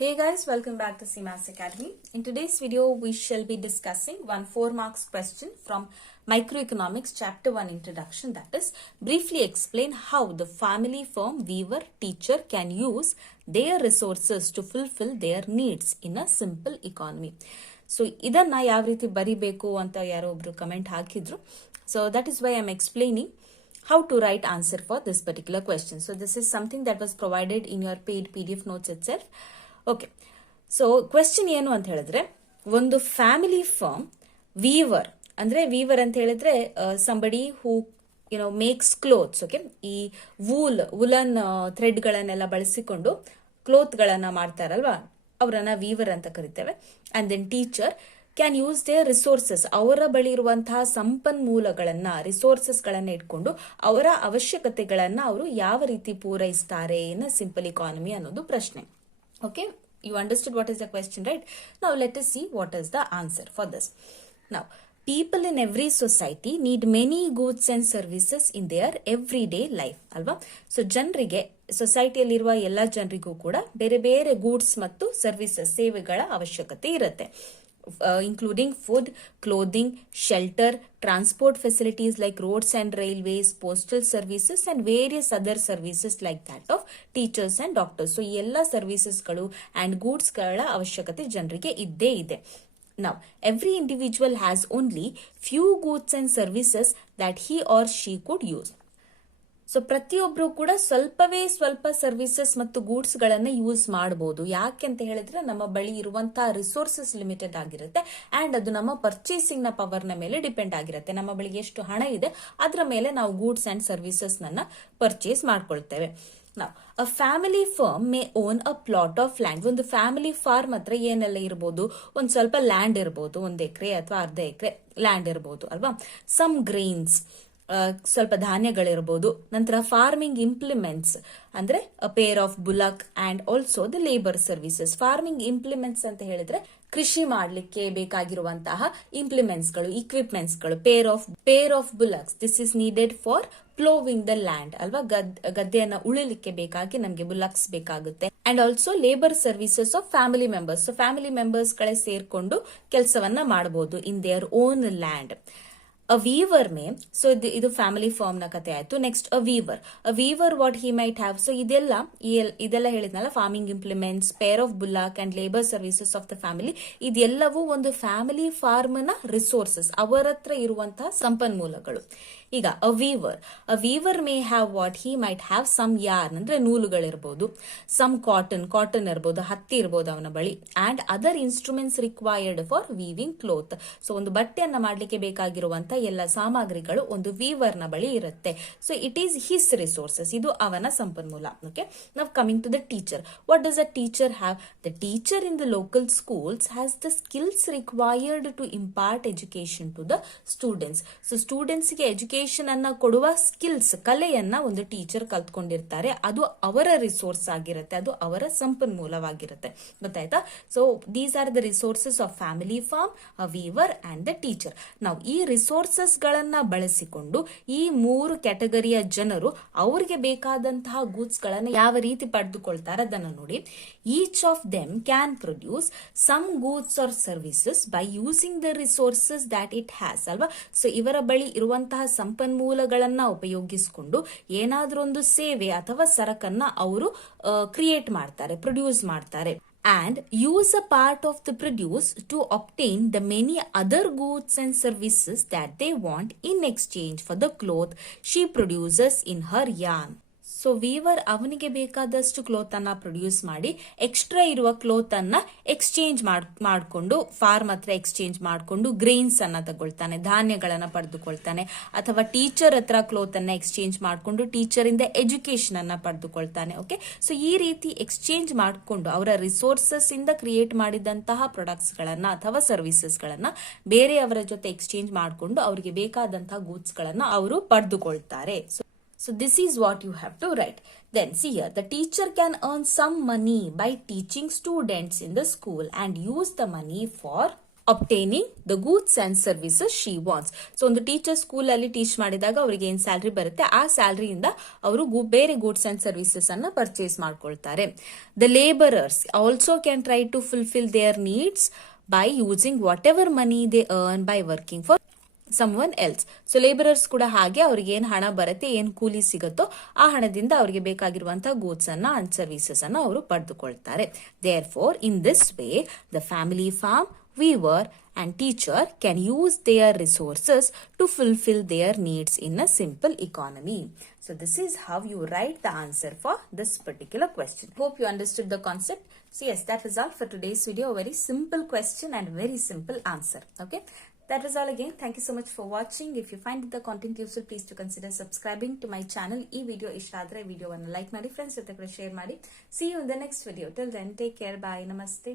Hey guys, welcome back to SEEMA'S Academy. In today's video, we shall be discussing one 4 marks question from Microeconomics Chapter 1 Introduction, that is, briefly explain how the family firm weaver teacher can use their resources to fulfill their needs in a simple economy. So, ಇದನ್ನ ಯಾವ ರೀತಿ ಬರಿಬೇಕು ಅಂತ ಯಾರೋ ಒಬ್ರು comment ಹಾಕಿದ್ರು. So, that is why I am explaining how to write answer for this particular question. So, this is something that was provided in your paid PDF notes itself. Okay, so question ಏನು ಅಂತ ಹೇಳಿದ್ರೆ, ಒಂದು family firm weaver ಅಂದ್ರೆ weaver ಅಂತ ಹೇಳಿದ್ರೆ somebody who makes clothes. Okay, ಈ woollen thread ಗಳನ್ನೆಲ್ಲ ಬಳಸಿಕೊಂಡು ಕ್ಲೋತ್ ಗಳನ್ನ ಮಾಡ್ತಾರಲ್ವಾ, ಅವರನ್ನ ವೀವರ್ ಅಂತ ಕರಿತೇವೆ. And then teacher can use their resources, ಅವರ ಬಳಿ ಇರುವಂತಹ ಸಂಪನ್ಮೂಲಗಳನ್ನ ರಿಸೋರ್ಸಸ್ ಗಳನ್ನ ಇಟ್ಕೊಂಡು ಅವರ ಅವಶ್ಯಕತೆಗಳನ್ನ ಅವರು ಯಾವ ರೀತಿ ಪೂರೈಸ್ತಾರೆ ಇನ್ ಸಿಂಪಲ್ ಇಕಾನಮಿ ಅನ್ನೋದು ಪ್ರಶ್ನೆ. Okay, you understood what is the question, right? Now let us see what is the answer for this. Now, people in every society need many goods and services in their everyday life, alva? So ಜನರಿಗೆ ಸೊಸೈಟಿಯಲ್ಲಿರುವ ಎಲ್ಲ ಜನರಿಗೂ ಕೂಡ ಬೇರೆ ಬೇರೆ goods ಮತ್ತು services ಸೇವೆಗಳ ಅವಶ್ಯಕತೆ ಇರುತ್ತೆ. Including food, clothing, shelter, transport facilities like roads and railways, postal services and various other services like that of teachers and doctors. So, ಎಲ್ಲ ಸರ್ವಿಸಸ್ ಗಳು and goods ಗಳ ಅವಶ್ಯಕತೆ ಜನರಿಗೆ ಇದ್ದೇ ಇದೆ. Now, every individual has only few goods and services that he or she could use. So ಪ್ರತಿಯೊಬ್ರು ಕೂಡ ಸ್ವಲ್ಪ ಸರ್ವಿಸಸ್ ಮತ್ತು ಗೂಡ್ಸ್ ಗಳನ್ನ ಯೂಸ್ ಮಾಡಬಹುದು. ಯಾಕೆ ಅಂತ ಹೇಳಿದ್ರೆ ನಮ್ಮ ಬಳಿ ಇರುವಂತಹ ರಿಸೋರ್ಸಸ್ ಲಿಮಿಟೆಡ್ ಆಗಿರುತ್ತೆ ಅಂಡ್ ಅದು ನಮ್ಮ ಪರ್ಚೇಸಿಂಗ್ ನ ಪವರ್ ನ ಮೇಲೆ ಡಿಪೆಂಡ್ ಆಗಿರುತ್ತೆ. ನಮ್ಮ ಬಳಿ ಎಷ್ಟು ಹಣ ಇದೆ ಅದರ ಮೇಲೆ ನಾವು ಗೂಡ್ಸ್ ಅಂಡ್ ಸರ್ವಿಸಸ್ ನನ್ನ ಪರ್ಚೇಸ್ ಮಾಡ್ಕೊಳ್ತೇವೆ. ನಾವು a family firm May own a plot of land. ಒಂದು ಫ್ಯಾಮಿಲಿ ಫಾರ್ಮ್ ಹತ್ರ ಏನೆಲ್ಲ ಇರಬಹುದು, ಒಂದ್ ಸ್ವಲ್ಪ ಲ್ಯಾಂಡ್ ಇರಬಹುದು, 1 ಎಕರೆ ಅಥವಾ ಅರ್ಧ ಎಕರೆ ಲ್ಯಾಂಡ್ ಇರಬಹುದು ಅಲ್ವಾ. ಸಮ್ ಗ್ರೇನ್ಸ್, ಸ್ವಲ್ಪ ಧಾನ್ಯಗಳಿರ್ಬೋದು. ನಂತರ ಫಾರ್ಮಿಂಗ್ ಇಂಪ್ಲಿಮೆಂಟ್ಸ್ ಅಂದ್ರೆ a pair of bullock and also the labour services. Farming implements ಅಂತ ಹೇಳಿದ್ರೆ ಕೃಷಿ ಮಾಡ್ಲಿಕ್ಕೆ ಬೇಕಾಗಿರುವಂತಹ ಇಂಪ್ಲಿಮೆಂಟ್ಸ್ ಗಳು, ಇಕ್ವಿಪ್ಮೆಂಟ್ಸ್ ಗಳು. Pair of bullocks, this is needed for ploughing the land ಅಲ್ವಾ. ಗದ್ದೆಯನ್ನ ಉಳಿಲಿಕ್ಕೆ ಬೇಕಾಗಿ ನಮ್ಗೆ ಬುಲಕ್ಸ್ ಬೇಕಾಗುತ್ತೆ. And also labour services of family members. So family members ಗಳೇ ಸೇರ್ಕೊಂಡು ಕೆಲಸವನ್ನ ಮಾಡಬಹುದು in their own land. A weaver may, so ಇದು ಫ್ಯಾಮಿಲಿ ಫಾರ್ಮ್ ನ ಕತೆ ಆಯ್ತು. Next a weaver what he might have. So ಇದೆಲ್ಲ ಹೇಳಿದ್ನಲ್ಲ, farming implements, pair of bullock and labour services of the family, ಇದೆಲ್ಲವೂ ಒಂದು ಫ್ಯಾಮಿಲಿ ಫಾರ್ಮ್ ನ resources, ಅವರ ಹತ್ರ ಇರುವಂತಹ ಸಂಪನ್ಮೂಲಗಳು. ಈಗ a weaver may have what he might have some yarn ಅಂದ್ರೆ ನೂಲುಗಳಿರ್ಬೋದು, ಸಮ್ ಕಾಟನ್ ಇರ್ಬೋದು, ಹತ್ತಿ ಇರ್ಬೋದು ಅವನ ಬಳಿ, and other instruments required for weaving cloth. So ಒಂದು ಬಟ್ಟೆಯನ್ನ ಮಾಡ್ಲಿಕ್ಕೆ ಬೇಕಾಗಿರುವಂತ ಎಲ್ಲ ಸಾಮಗ್ರಿಗಳು ಒಂದು ವೀವರ್ ನ ಬಳಿ ಇರುತ್ತೆ. So it is his resources, ಇದು ಅವನ ಸಂಪನ್ಮೂಲ. ಓಕೆ, ನಾವ್ coming to the teacher. What does a teacher have? The teacher in the local schools has the skills required to impart education to the students. So students ಗೆ education ಅನ್ನ ಕೊಡುವ skills, ಕಲೆಯನ್ನ ಒಂದು teacher ಕಲ್ತ್ಕೊಂಡಿರ್ತಾರೆ. ಅದು ಅವರ resource ಆಗಿರುತ್ತೆ, ಅದು ಅವರ ಸಂಪನ್ಮೂಲವಾಗಿರುತ್ತೆ. ಗೊತ್ತಾಯ್ತಾ? So these are the resources of family farm, a Weaver and the teacher. ನಾವು ಈ ರಿಸೋರ್ಸಸ್ ಗಳನ್ನ ಬಳಸಿಕೊಂಡು ಈ 3 ಕ್ಯಾಟಗರಿಯ ಜನರು ಅವರಿಗೆ ಬೇಕಾದಂತಹ ಗೂಡ್ಸ್ ಗಳನ್ನ ಯಾವ ರೀತಿ ಪಡೆದುಕೊಳ್ತಾರೆ ಅದನ್ನು ನೋಡಿ. Each of them can produce some goods or services by using the resources that it has ಅಲ್ವಾ. ಸೊ ಇವರ ಬಳಿ ಇರುವಂತಹ ಸಂಪನ್ಮೂಲಗಳನ್ನ ಉಪಯೋಗಿಸಿಕೊಂಡು ಏನಾದ್ರೂ ಒಂದು ಸೇವೆ ಅಥವಾ ಸರಕನ್ನ ಅವರು ಕ್ರಿಯೇಟ್ ಮಾಡ್ತಾರೆ, ಪ್ರೊಡ್ಯೂಸ್ ಮಾಡ್ತಾರೆ. And use a part of the produce to obtain the many other goods and services that they want in exchange for the cloth she produces in her yarn. So Weaver ಅವನಿಗೆ ಬೇಕಾದಷ್ಟು cloth ಅನ್ನ produce ಮಾಡಿ extra ಇರುವ cloth ಅನ್ನ exchange ಮಾಡಿಕೊಂಡು, form ಹತ್ರ exchange ಮಾಡಿಕೊಂಡು grains ಅನ್ನ ತಗೊಳ್ತಾನೆ, ಧಾನ್ಯಗಳನ್ನ ಪಡೆದುಕೊಳ್ತಾನೆ. ಅಥವಾ ಟೀಚರ್ ಹತ್ರ ಕ್ಲೋತ್ ಅನ್ನ ಎಕ್ಸ್ಚೇಂಜ್ ಮಾಡಿಕೊಂಡು ಟೀಚರ್ ಇಂದ ಎಜುಕೇಶನ್ ಅನ್ನ ಪಡೆದುಕೊಳ್ತಾನೆ. ಓಕೆ, ಸೊ ಈ ರೀತಿ ಎಕ್ಸ್ಚೇಂಜ್ ಮಾಡಿಕೊಂಡು ಅವರ ರಿಸೋರ್ಸಸ್ ಇಂದ ಕ್ರಿಯೇಟ್ ಮಾಡಿದಂತಹ ಪ್ರಾಡಕ್ಟ್ಸ್ ಗಳನ್ನ ಅಥವಾ ಸರ್ವಿಸಸ್ ಗಳನ್ನ ಬೇರೆಯವರ ಜೊತೆ ಎಕ್ಸ್ಚೇಂಜ್ ಮಾಡಿಕೊಂಡು ಅವರಿಗೆ ಬೇಕಾದಂತಹ ಗೂಡ್ಸ್ ಗಳನ್ನ ಅವರು ಪಡೆದುಕೊಳ್ತಾರೆ. So this is what you have to write. Then see here, the teacher can earn some money by teaching students in the school and use the money for obtaining the goods and services she wants. So ಒಂದು teacher school ಅಲ್ಲಿ teach ಮಾಡಿದಾಗ ಅವರಿಗೆ ಏನ್ salary ಬರುತ್ತೆ ಆ ಸ್ಯಾಲ್ರಿಯಿಂದ ಅವರು ಬೇರೆ ಗೂಡ್ಸ್ ಅಂಡ್ ಸರ್ವಿಸಸ್ ಅನ್ನ ಪರ್ಚೇಸ್ ಮಾಡ್ಕೊಳ್ತಾರೆ. The labourers also can try to fulfil their needs by using whatever money they earn by working for someone else. So labourers ಕೂಡ ಹಾಗೆ ಅವ್ರಿಗೆ ಏನ್ ಹಣ ಬರುತ್ತೆ ಏನ್ ಕೂಲಿ ಸಿಗುತ್ತೋ ಆ ಹಣದಿಂದ ಅವರಿಗೆ ಬೇಕಾಗಿರುವಂತಹ ಗೂಡ್ಸ್ ಅನ್ನ ಅಂಡ್ ಸರ್ವಿಸಸ್ ಅನ್ನ ಅವರು ಪಡೆದುಕೊಳ್ತಾರೆ. Therefore in this way the family farm weaver and teacher can use their resources to fulfill their needs in a simple economy. So this is how you write the answer for this particular question. Hope you understood the concept. So yes, that is all for today's video. A very simple question and very simple answer. Okay. That is all again. Thank you so much for watching. If you find the content useful, please to consider subscribing to my channel. Ee video ishadre video vanna like ಮಾಡಿ friends ಜೊತೆ ಕೂಡ share ಮಾಡಿ. See you in the next video. Till then, take care. Bye. Namaste.